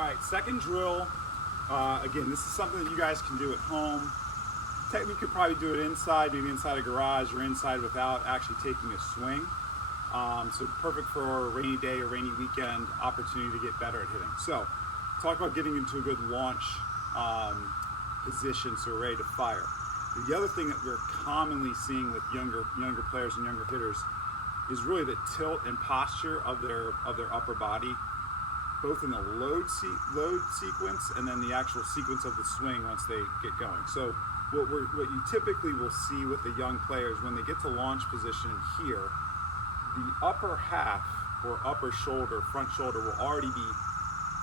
All right, second drill. Again, this is something that you guys can do at home. Technically, you could probably do it inside, maybe inside a garage or inside without actually taking a swing. So perfect for a rainy day or rainy weekend opportunity to get better at hitting. So talk about getting into a good launch position so we're ready to fire. The other thing that we're commonly seeing with younger players and younger hitters is really the tilt and posture of their upper body, both in the load sequence and then the actual sequence of the swing once they get going. So what you typically will see with the young players when they get to launch position here, the upper half or upper shoulder, front shoulder will already be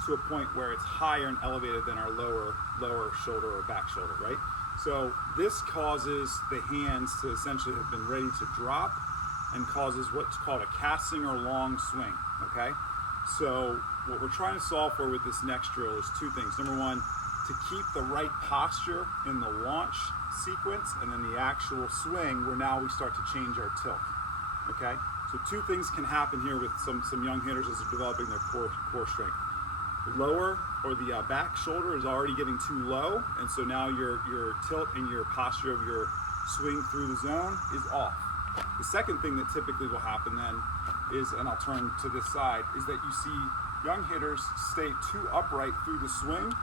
to a point where it's higher and elevated than our lower shoulder or back shoulder, right? So this causes the hands to essentially have been ready to drop and causes what's called a casting or long swing, okay? So what we're trying to solve for with this next drill is two things. Number one, to keep the right posture in the launch sequence, and then the actual swing where now we start to change our tilt, okay? So two things can happen here with some young hitters as they're developing their core strength. Lower or the back shoulder is already getting too low, and so now your tilt and your posture of your swing through the zone is off. The second thing that typically will happen then is, and I'll turn to this side, is that you see young hitters stay too upright through the swing,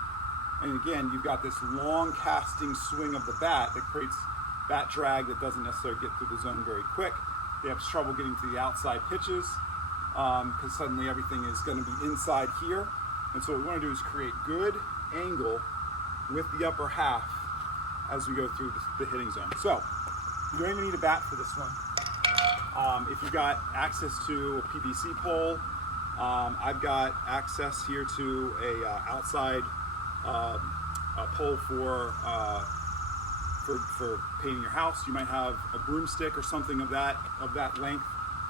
and again, you've got this long casting swing of the bat that creates bat drag that doesn't necessarily get through the zone very quick. They have trouble getting to the outside pitches because suddenly everything is going to be inside here. And so what we want to do is create good angle with the upper half as we go through the hitting zone. So you don't even need a bat for this one. If you've got access to a PVC pole, I've got access here to a outside a pole for painting your house. You might have a broomstick or something of that length,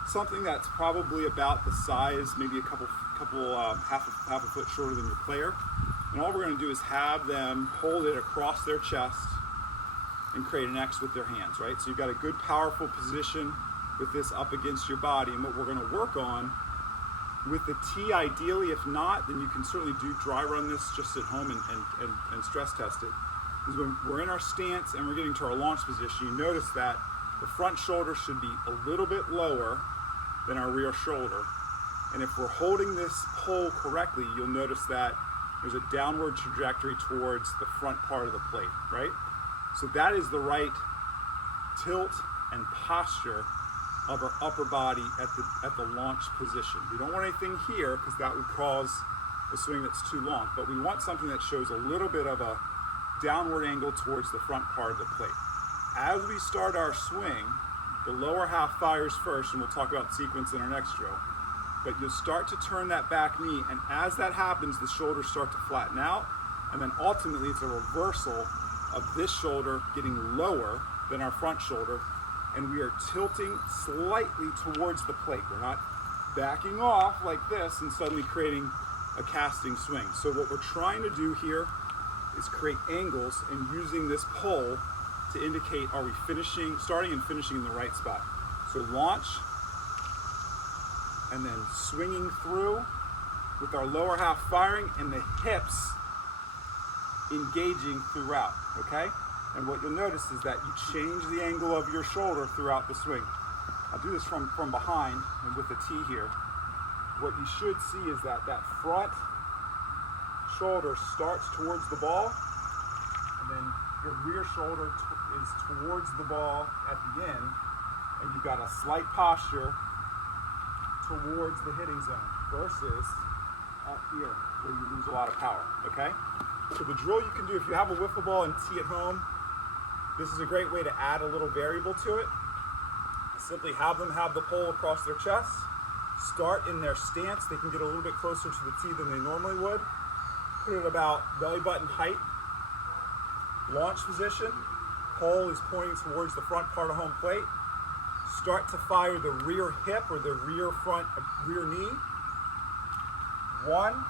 something that's probably about the size, maybe a couple half a foot shorter than your player. And all we're going to do is have them hold it across their chest and create an X with their hands, right? So you've got a good powerful position with this up against your body. And what we're going to work on with the tee, ideally, if not, then you can certainly do dry run this just at home and stress test it. Is when we're in our stance and we're getting to our launch position, you notice that the front shoulder should be a little bit lower than our rear shoulder. And if we're holding this pole correctly, you'll notice that there's a downward trajectory towards the front part of the plate, right? So that is the right tilt and posture of our upper body at the launch position. We don't want anything here because that would cause a swing that's too long, but we want something that shows a little bit of a downward angle towards the front part of the plate. As we start our swing, the lower half fires first, and we'll talk about sequence in our next drill, but you'll start to turn that back knee, and as that happens, the shoulders start to flatten out, and then ultimately it's a reversal of this shoulder getting lower than our front shoulder, and we are tilting slightly towards the plate. We're not backing off like this and suddenly creating a casting swing. So what we're trying to do here is create angles and using this pole to indicate, are we starting and finishing in the right spot. So launch, and then swinging through with our lower half firing and the hips engaging throughout, okay? And what you'll notice is that you change the angle of your shoulder throughout the swing. I'll do this from behind and with the tee here. What you should see is that front shoulder starts towards the ball, and then your rear shoulder is towards the ball at the end, and you've got a slight posture towards the hitting zone versus up here where you lose a lot of power, okay? So the drill you can do if you have a wiffle ball and tee at home, this is a great way to add a little variable to it. Simply have them have the pole across their chest, start in their stance. They can get a little bit closer to the tee than they normally would. Put it about belly button height. Launch position, pole is pointing towards the front part of home plate. Start to fire the rear hip or the rear knee. 1,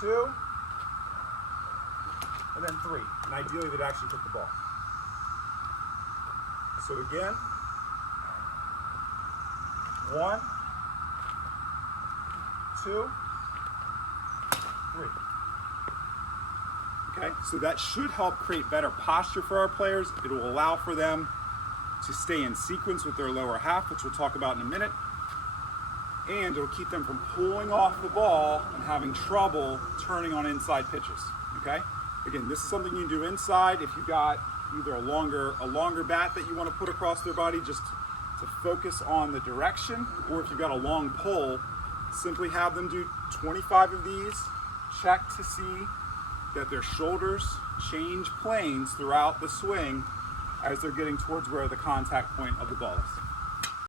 2, and then 3. And ideally they'd actually hit the ball. So again, 1, 2, 3. Okay, so that should help create better posture for our players. It will allow for them to stay in sequence with their lower half, which we'll talk about in a minute. And it'll keep them from pulling off the ball and having trouble turning on inside pitches. Okay? Again, this is something you can do inside if you've got either a longer bat that you want to put across their body just to focus on the direction, or if you've got a long pull, simply have them do 25 of these, check to see that their shoulders change planes throughout the swing as they're getting towards where the contact point of the ball is.